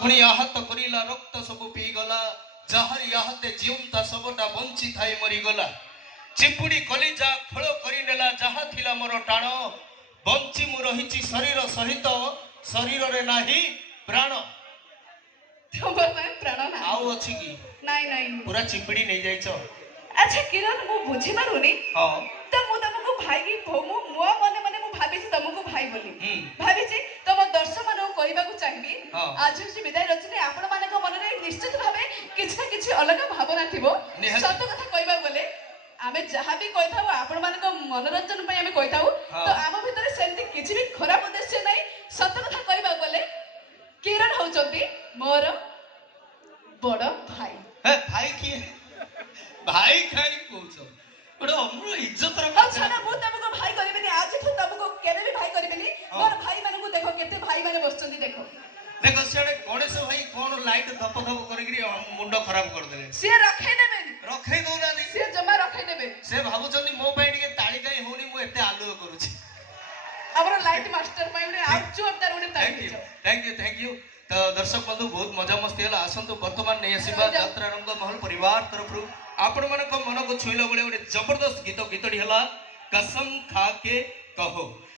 पुणी आहत करिला रक्त सब पी गला जहर आहते जीवंता सबटा बंची थाई मरी गला चिपुड़ी कलिजा खोल करी नेला जहा थिला मोर टाण बंची मु रहिची शरीर सहित शरीर रे नाही प्राण प्राण ना आउ अछि की नाही नाही पूरा चिपुड़ी नहीं जाइछो अच्छा किरण मु बुझी मारुनी हां त मु तमको भाई की मु मो मने मने मु भाबी तमको भाई बोली भाबी छी तम दर्शक मानो कहबा को चाहिबी आज से विदाय रचने आपण मानक मन रे निश्चित भाबे किछ ना किछ अलग भावना थिबो सत्य कथा कहबा बोले आमे जहा भी कहथाउ आपण मानक मनोरंजन पय आमे कहथाउ तो आम भितर सेंती किछ भी खराब उद्देश्य नै सत्य कथा कहबा बोले किरण होचंती मोर बड़ भाई हे भाई की भाई खाई कोछ ओडो हमरो इज्जत रा अच्छा ना मु तमको भाई करबेनी आज तो तमको केबे भी भाई करबेनी मोर भाई मानकु देखो केते भाई माने बसचंदी देखो देखो सियाडे गणेश भाई कोन लाइट धप धप करगिरी मुंडो खराब कर देले से रखै देबेनी रखै दो ना से जमा रखै देबे से भाबुचंदी मो पय टिके ताली काई होनी मु एते आलु करूची हमरो लाइट मास्टर पय उडे आउट जोरदार उडे ताली थैंक यू तो दर्शक बंधु बहुत मजा मस्ती हला आसंतु वर्तमान नहीं आसीबा यात्रा रंग महल परिवार तरफ आपण मानक मन को छुईला बळे गोटे जबरदस्त गीत गीतडी हला कसम खा के कहो।